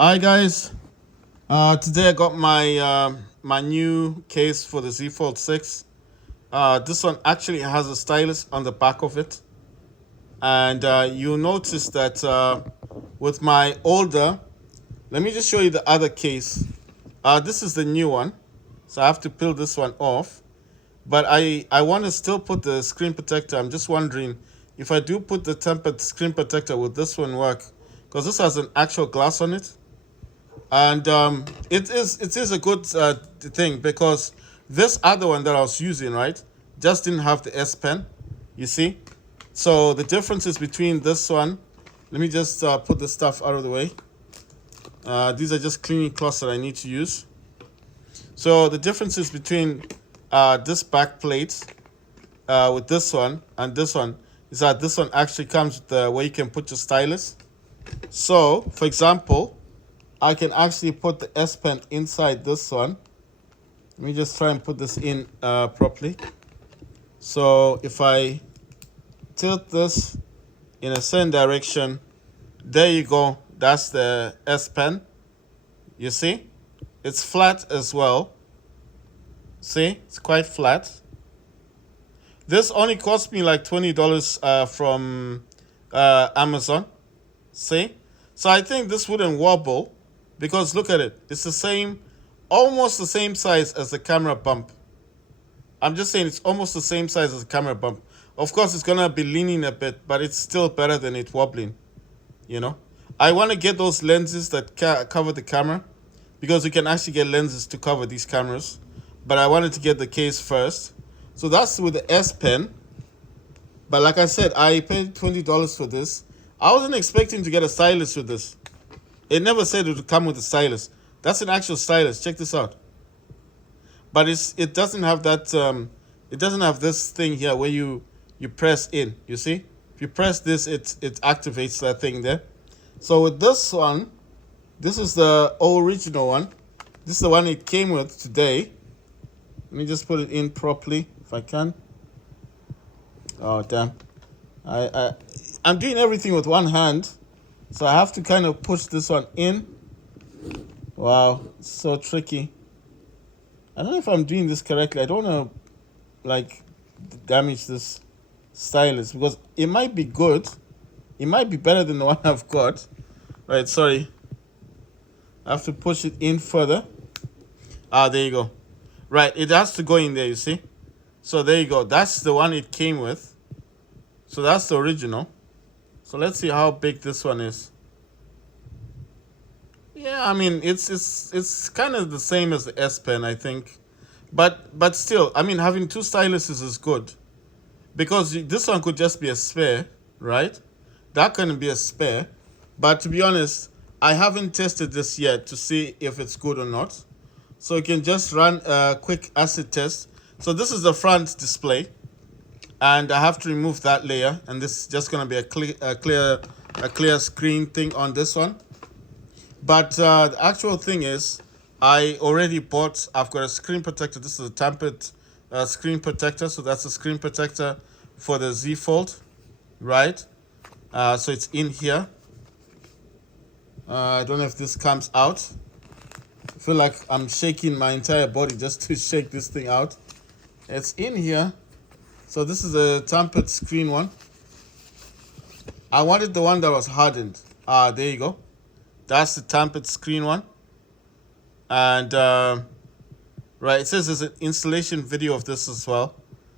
Hi guys. Today I got my new case for the Z Fold 6. This one actually has a stylus on the back of it, and you'll notice that with my older. Let me just show you the other case. This is the new one, so I have to peel this one off. But I want to still put the screen protector. I'm just wondering if I do put the tempered screen protector, would this one work? Because this has an actual glass on it. And it is a good thing because this other one that I was using, right, just didn't have the S Pen, you see. So the differences between this one, let me just put this stuff out of the way. These are just cleaning cloths that I need to use. So the differences between this back plate with this one and this one is that this one actually comes with where you can put your stylus. So for example, I can actually put the S Pen inside this one. Let me just try and put this in properly. So if I tilt this in a certain direction, there you go. That's the S Pen. You see? It's flat as well. See? It's quite flat. This only cost me like $20 from Amazon. See? So I think this wouldn't wobble. Because look at it. It's the same, almost the same size as the camera bump. I'm just saying it's almost the same size as the camera bump. Of course, it's going to be leaning a bit, but it's still better than it wobbling, you know. I want to get those lenses that cover the camera because you can actually get lenses to cover these cameras. But I wanted to get the case first. So that's with the S Pen. But like I said, I paid $20 for this. I wasn't expecting to get a stylus with this. It never said it would come with a stylus. That's an actual stylus. Check this out. But it doesn't have that. It doesn't have this thing here where you press in. You see, if you press this, it activates that thing there. So with this one, this is the original one. This is the one it came with today. Let me just put it in properly if I can. Oh damn! I'm doing everything with one hand. So I have to kind of push this one in. Wow, it's so tricky. I don't know if I'm doing this correctly. I don't want to like damage this stylus because it might be good. It might be better than the one I've got. Right, sorry. I have to push it in further. There you go. Right, it has to go in there, you see. So there you go. That's the one it came with. So that's the original. So let's see how big this one is. Yeah, I mean it's kind of the same as the S Pen, I think, but still, I mean having two styluses is good because this one could just be a spare, right? That can be a spare, but to be honest, I haven't tested this yet to see if it's good or not. So you can just run a quick acid test. So this is the front display. And I have to remove that layer, and this is just going to be a clear screen thing on this one. But the actual thing is, I've got a screen protector. This is a tempered screen protector, so that's a screen protector for the Z Fold, right? So it's in here. I don't know if this comes out. I feel like I'm shaking my entire body just to shake this thing out. It's in here. So this is a tempered screen one. I wanted the one that was hardened. There you go. That's the tempered screen one. And, right, it says there's an installation video of this as well.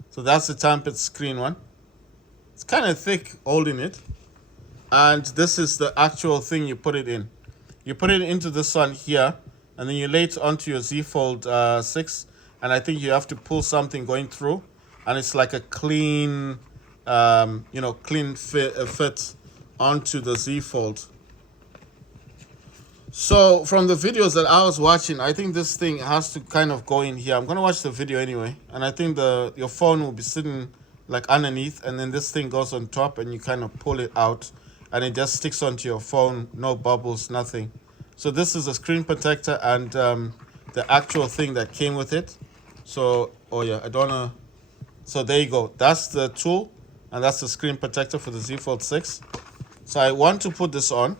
So that's the tempered screen one. It's kind of thick holding it. And this is the actual thing you put it in. You put it into this one here. And then you lay it onto your Z Fold 6. And I think you have to pull something going through. And it's like a clean, clean fit onto the Z Fold. So from the videos that I was watching, I think this thing has to kind of go in here. I'm gonna watch the video anyway, and I think your phone will be sitting like underneath, and then this thing goes on top, and you kind of pull it out, and it just sticks onto your phone. No bubbles, nothing. So this is a screen protector and the actual thing that came with it. So So there you go. That's the tool, and that's the screen protector for the Z Fold 6. So I want to put this on.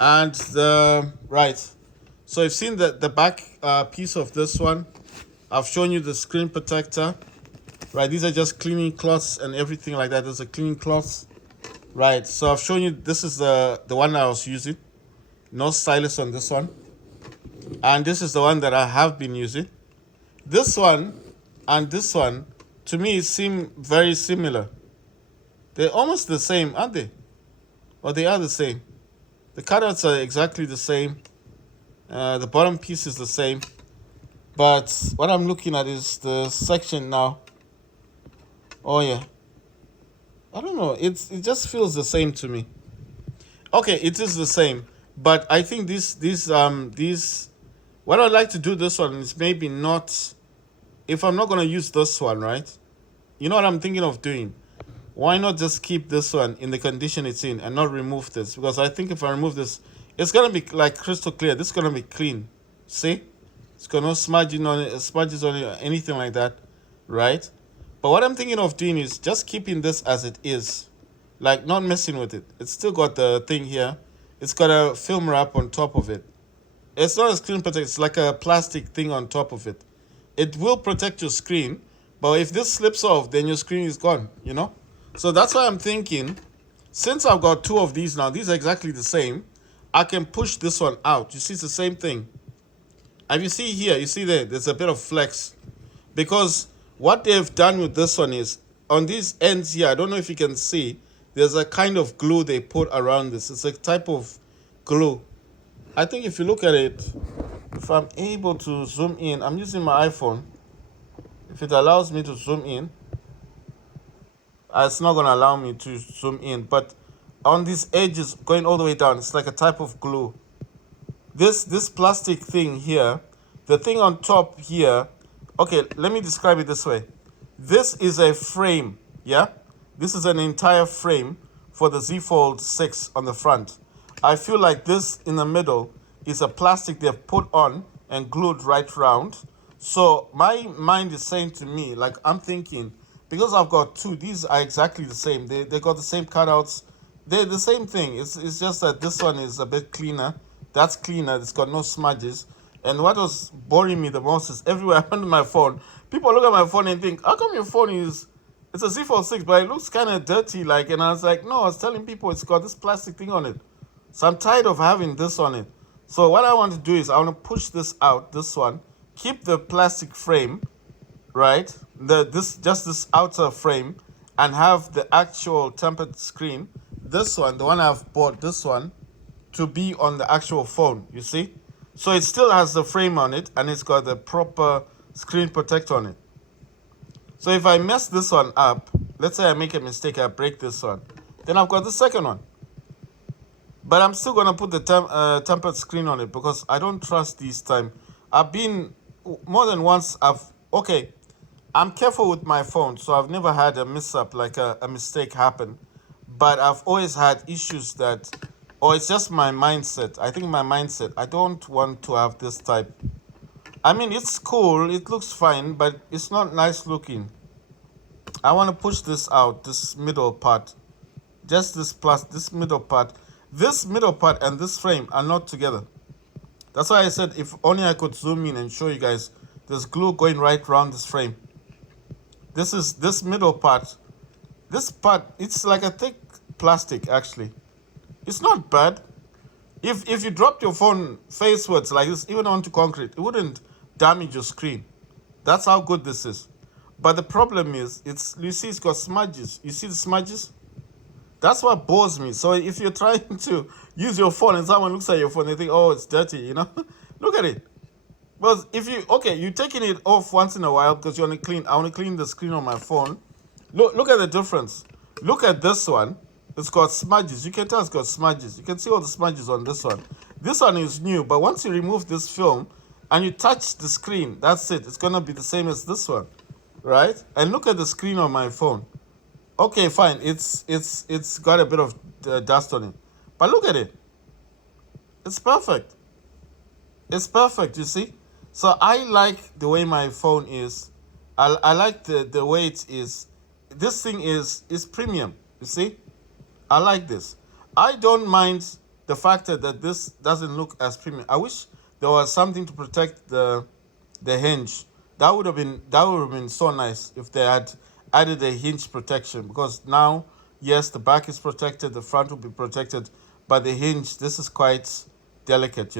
And the right. So you've seen the back piece of this one. I've shown you the screen protector. Right, these are just cleaning cloths and everything like that. There's a cleaning cloth. Right, so I've shown you this is the one I was using. No stylus on this one. And this is the one that I have been using. This one and this one, to me, seem very similar. They're almost the same, aren't they? Or they are the same. The cutouts are exactly the same. The bottom piece is the same. But what I'm looking at is the section now. Oh yeah. I don't know. It just feels the same to me. Okay, it is the same. But I think these what I'd like to do this one is maybe not, if I'm not gonna use this one, right? You know what I'm thinking of doing? Why not just keep this one in the condition it's in and not remove this? Because I think if I remove this, it's gonna be like crystal clear. This is gonna be clean. See? It's got no smudging on it, smudges on it, or anything like that, right? But what I'm thinking of doing is just keeping this as it is, like not messing with it. It's still got the thing here. It's got a film wrap on top of it. It's not a screen protector. It's like a plastic thing on top of it. It will protect your screen, but if this slips off, then your screen is gone, you know? So that's why I'm thinking, since I've got two of these now, these are exactly the same, I can push this one out. You see, it's the same thing. And you see here, you see there's a bit of flex. Because what they've done with this one is, on these ends here, I don't know if you can see, there's a kind of glue they put around this. It's a type of glue. I think if you look at it, if I'm able to zoom in, I'm using my iPhone. If it allows me to zoom in, it's not going to allow me to zoom in. But on these edges, going all the way down, it's like a type of glue. This plastic thing here, the thing on top here, okay, let me describe it this way. This is a frame, yeah? This is an entire frame for the Z Fold 6 on the front. I feel like this in the middle is a plastic they've put on and glued right round. So my mind is saying to me, like I'm thinking, because I've got two, these are exactly the same. They got the same cutouts. They're the same thing. It's just that this one is a bit cleaner. That's cleaner. It's got no smudges. And what was boring me the most is everywhere I went to my phone, people look at my phone and think, how come your phone is, it's a Z Fold 6, but it looks kind of dirty, like, and I was like, no, I was telling people it's got this plastic thing on it. So I'm tired of having this on it. So what I want to do is I want to push this out, this one, keep the plastic frame, right? This outer frame, and have the actual tempered screen. This one, the one I've bought, this one, to be on the actual phone, you see? So it still has the frame on it, and it's got the proper screen protector on it. So if I mess this one up, let's say I make a mistake, I break this one, then I've got the second one. But I'm still going to put the tempered screen on it because I don't trust these time. I've been, more than once, okay, I'm careful with my phone, so I've never had a mishap, like a mistake happen. But I've always had issues that, or it's just my mindset. I think my mindset, I don't want to have this type. I mean, it's cool, it looks fine, but it's not nice looking. I want to push this out, this middle part. Just this middle part. This middle part and this frame are not together. That's why I said if only I could zoom in and show you guys. There's glue going right around this frame. This middle part. This part, it's like a thick plastic actually. It's not bad. If you dropped your phone facewards like this, even onto concrete, it wouldn't damage your screen. That's how good this is. But the problem is, you see it's got smudges. You see the smudges? That's what bores me. So if you're trying to use your phone and someone looks at your phone, they think, oh, it's dirty, you know? Look at it. Well, you're taking it off once in a while because you want to clean. I want to clean the screen on my phone. Look at the difference. Look at this one. It's got smudges. You can tell it's got smudges. You can see all the smudges on this one. This one is new, but once you remove this film and you touch the screen, that's it. It's going to be the same as this one, right? And look at the screen on my phone. Okay, fine. It's got a bit of dust on it. But look at it. It's perfect. It's perfect, you see? So I like the way my phone is. I like the way it is. This thing is premium, you see? I like this. I don't mind the factor that this doesn't look as premium. I wish there was something to protect the hinge. That would have been so nice if they had added a hinge protection, because now, yes, the back is protected, the front will be protected, but the hinge, this is quite delicate.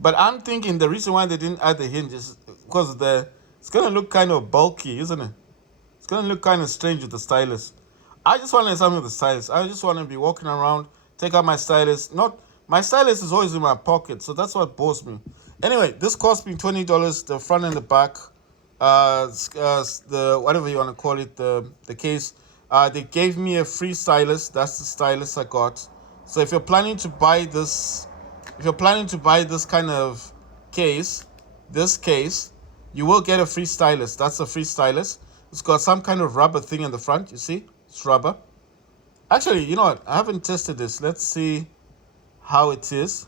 But I'm thinking the reason why they didn't add the hinge is because it's gonna look kind of bulky, isn't it? It's gonna look kind of strange with the stylus. I just want to something with the stylus. I just want to be walking around, take out my stylus. Not my stylus is always in my pocket, so that's what bores me. Anyway, this cost me $20, the front and the back, the whatever you want to call it, the case. They gave me a free stylus. That's the stylus I got. So if you're planning to buy this kind of case, this case, you will get a free stylus. That's a free stylus. It's got some kind of rubber thing in the front. You see, it's rubber. Actually, you know what? I haven't tested this. Let's see how it is.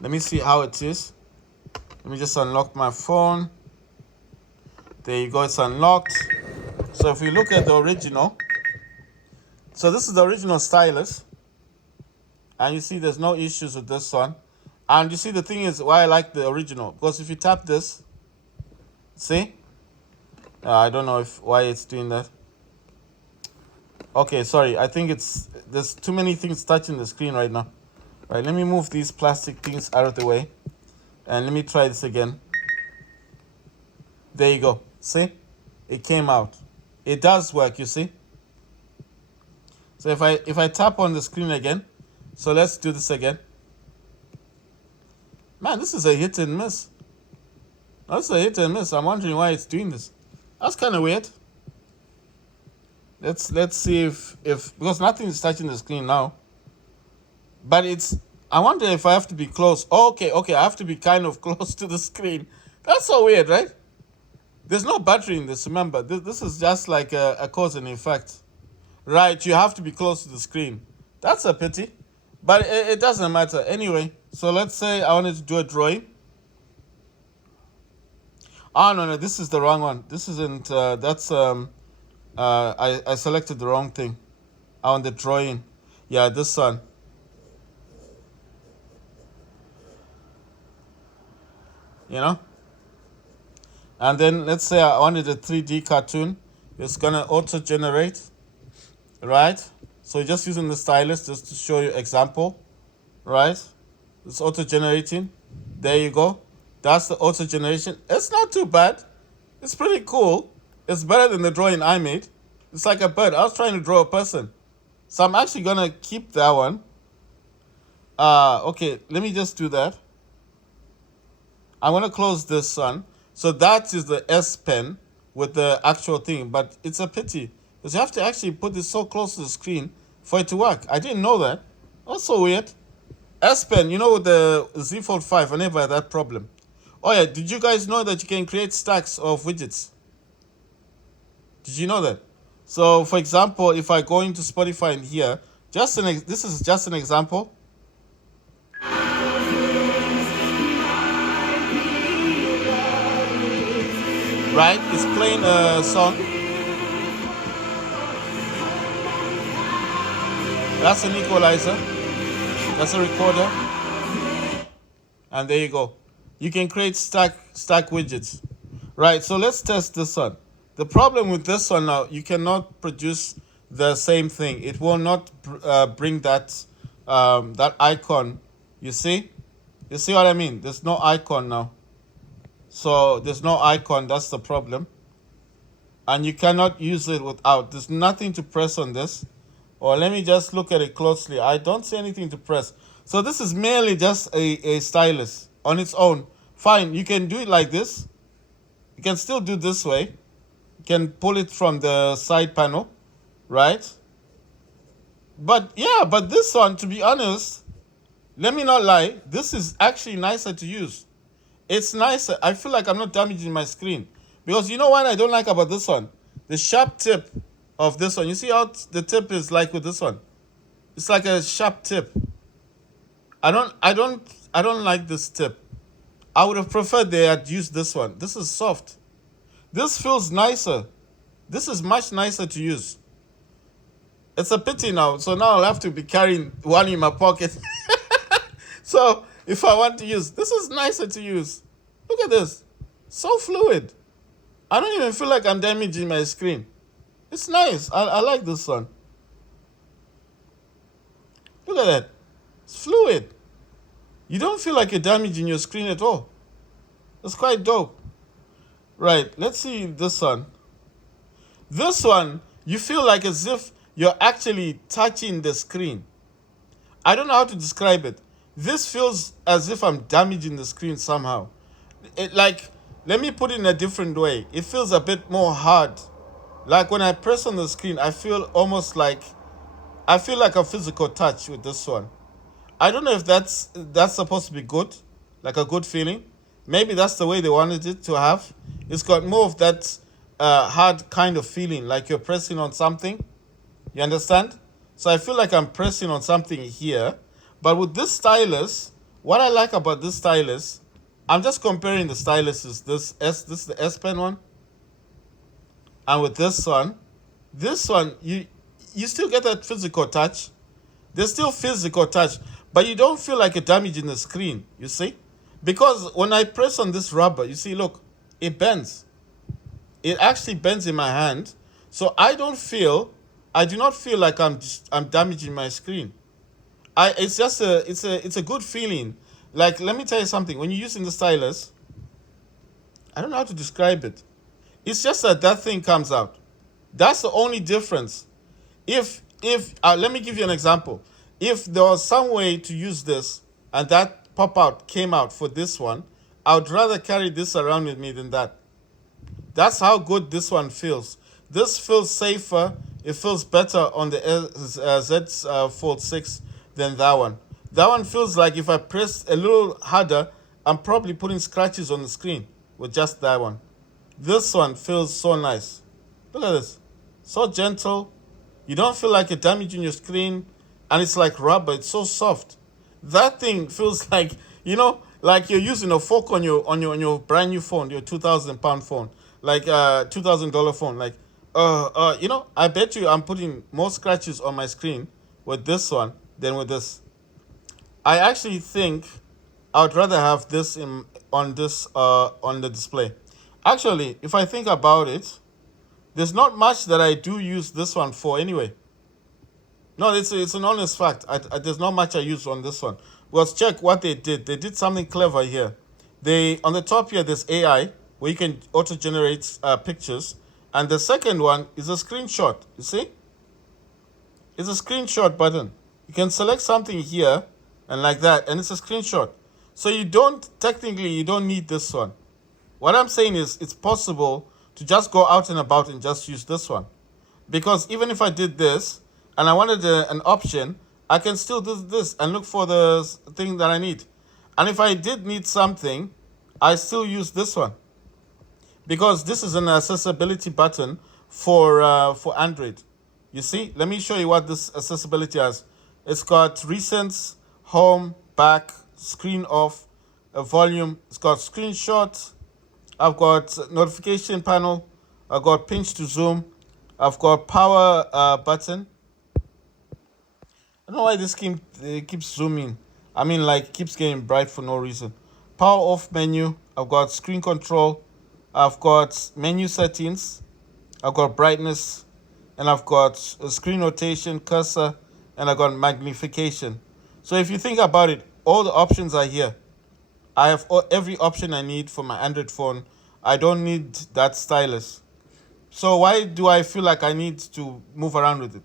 Let me see how it is. Let me just unlock my phone. There you go, it's unlocked. So if you look at the original, so this is the original stylus. And you see there's no issues with this one. And you see the thing is why I like the original. Because if you tap this, see? I don't know why it's doing that. Okay, sorry. I think there's too many things touching the screen right now. Right, let me move these plastic things out of the way. And let me try this again. There you go. See? It came out. It does work, you see? So if I tap on the screen again, so let's do this again. Man, this is a hit and miss. That's a hit and miss. I'm wondering why it's doing this. That's kind of weird. Let's see if because nothing is touching the screen now. But I wonder if I have to be close. Oh, okay, I have to be kind of close to the screen. That's so weird, right? There's no battery in this, remember. This is just like a cause and effect. Right, you have to be close to the screen. That's a pity. But it doesn't matter. Anyway, so let's say I wanted to do a drawing. Oh, no, this is the wrong one. This isn't, I selected the wrong thing. I want the drawing. Yeah, this one. And then let's say I wanted a 3D cartoon. It's gonna auto-generate, right? So just using the stylus just to show you example, right? It's auto-generating. There you go. That's the auto-generation. It's not too bad. It's pretty cool. It's better than the drawing I made. It's like a bird. I was trying to draw a person. So I'm actually gonna keep that one. Okay, let me just do that. I'm gonna close this one. So that is the S Pen with the actual thing, but it's a pity because you have to actually put this so close to the screen for it to work. I didn't know that. That's so weird. S Pen, with the Z Fold 5, I never had that problem. Oh yeah, did you guys know that you can create stacks of widgets? Did you know that? So for example, if I go into Spotify in here, this is just an example. Right? It's playing a song. That's an equalizer. That's a recorder. And there you go. You can create stack widgets. Right, so let's test this one. The problem with this one now, you cannot produce the same thing. It will not bring that icon. You see? You see what I mean? There's no icon now. So there's no icon, that's the problem. And you cannot use it without. There's nothing to press on this. Or let me just look at it closely. I don't see anything to press. So this is merely just a stylus on its own. Fine, you can do it like this. You can still do this way. You can pull it from the side panel, right? But this one, to be honest, let me not lie, this is actually nicer to use. It's nicer. I feel like I'm not damaging my screen. Because you know what I don't like about this one? The sharp tip of this one. You see how the tip is like with this one? It's like a sharp tip. I don't like this tip. I would have preferred they had used this one. This is soft. This feels nicer. This is much nicer to use. It's a pity now. So now I'll have to be carrying one in my pocket. So if I want to use, this is nicer to use. Look at this. So fluid. I don't even feel like I'm damaging my screen. It's nice. I like this one. Look at that. It's fluid. You don't feel like you're damaging your screen at all. It's quite dope. Right, let's see this one. This one, you feel like as if you're actually touching the screen. I don't know how to describe it. This feels as if I'm damaging the screen somehow. Like, let me put it in a different way. It feels a bit more hard. Like when I press on the screen, I feel almost like I feel like a physical touch with this one. I don't know if that's supposed to be good, like a good feeling. Maybe that's the way they wanted it to have. It's got more of that hard kind of feeling, like you're pressing on something. You understand? So I feel like I'm pressing on something here. But with this stylus, what I like about this stylus, I'm just comparing the styluses. This is the S Pen one, and with this one you still get that physical touch. There's still physical touch, but you don't feel like you're damaging the screen. You see, because when I press on this rubber, you see, look, it bends. It actually bends in my hand, so I do not feel like I'm damaging my screen. It's just it's a good feeling. Like, let me tell you something. When you're using the stylus, I don't know how to describe it. It's just that that thing comes out. That's the only difference. If let me give you an example. If there was some way to use this and that pop out came out for this one, I would rather carry this around with me than that. That's how good this one feels. This feels safer. It feels better on the Z Fold 6 than that one. That one feels like if I press a little harder, I'm probably putting scratches on the screen with just that one. This one feels so nice. Look at this. So gentle. You don't feel like you're damaging your screen. And it's like rubber. It's so soft. That thing feels like, like you're using a fork on your brand new phone, your £2,000 phone, like $2,000 phone. Like, I bet you I'm putting more scratches on my screen with this one than with this. I actually think I would rather have this on the display. Actually, if I think about it, there's not much that I do use this one for anyway. No, it's an honest fact. There's not much I use on this one. Well, check what they did. They did something clever here. They on the top here there's AI where you can auto generate pictures, and the second one is a screenshot. You see, it's a screenshot button. You can select something here and like that, and it's a screenshot. So you don't need this one. What I'm saying is it's possible to just go out and about and just use this one. Because even if I did this and I wanted an option, I can still do this and look for the thing that I need. And if I did need something, I still use this one. Because this is an accessibility button for Android. You see, let me show you what this accessibility has. It's got recents, home, back, screen off, a volume. It's got screenshot. I've got notification panel. I've got pinch to zoom. I've got power button. I don't know why this keeps zooming. I mean, like, keeps getting bright for no reason. Power off menu. I've got screen control. I've got menu settings. I've got brightness. And I've got screen rotation, cursor. And I've got magnification. So if you think about it, all the options are here. I have every option I need for my Android phone. I don't need that stylus. So why do I feel like I need to move around with it?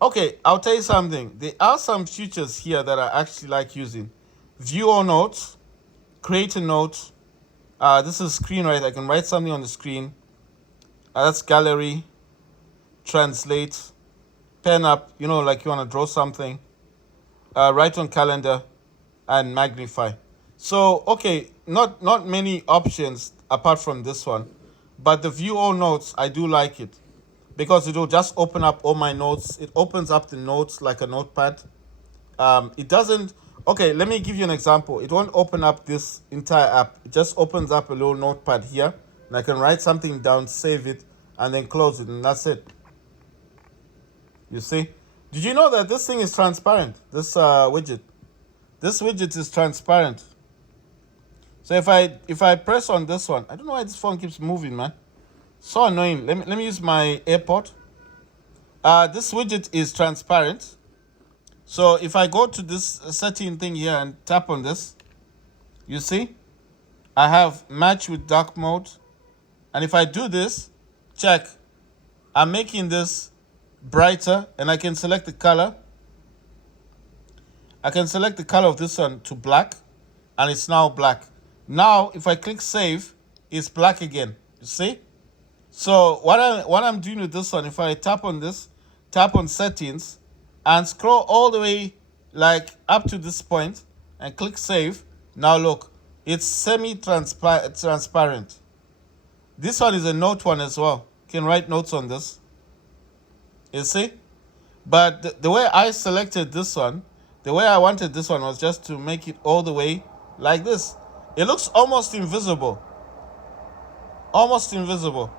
Okay, I'll tell you something. There are some features here that I actually like using. View all notes, create a note. This is screen write. I can write something on the screen. That's gallery, translate, pen up, like you want to draw something. Write on calendar, and magnify. So, okay, not many options apart from this one. But the view all notes, I do like it. Because it will just open up all my notes. It opens up the notes like a notepad. It doesn't... Okay, let me give you an example. It won't open up this entire app. It just opens up a little notepad here. And I can write something down, save it, and then close it, and that's it. You see? Did you know that this thing is transparent? This widget. This widget is transparent. So if I press on this one, I don't know why this phone keeps moving, man. So annoying. Let me use my AirPod. This widget is transparent. So if I go to this setting thing here and tap on this, you see, I have match with dark mode. And if I do this, check, I'm making this brighter, and I can select the color. I can select the color of this one to black, and it's now black. Now, if I click save, it's black again. You see? So what I'm doing with this one, if I tap on this, tap on settings, and scroll all the way like up to this point, and click save. Now look, it's semi-transparent. This one is a note one as well. You can write notes on this. You see? But the way I selected this one, the way I wanted this one was just to make it all the way like this. It looks almost invisible. Almost invisible.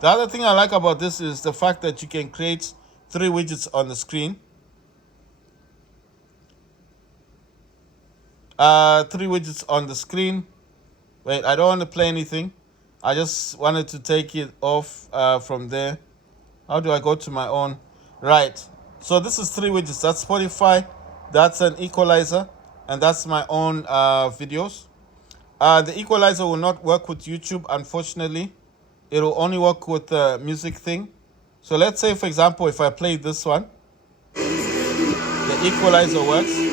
The other thing I like about this is the fact that you can create 3 widgets on the screen. 3 widgets on the screen. Wait, I don't want to play anything. I just wanted to take it off from there. How do I go to my own? Right. So this is 3 widgets. That's Spotify. That's an equalizer. And that's my own videos. The equalizer will not work with YouTube, unfortunately. It will only work with the music thing. So let's say, for example, if I play this one, the equalizer works.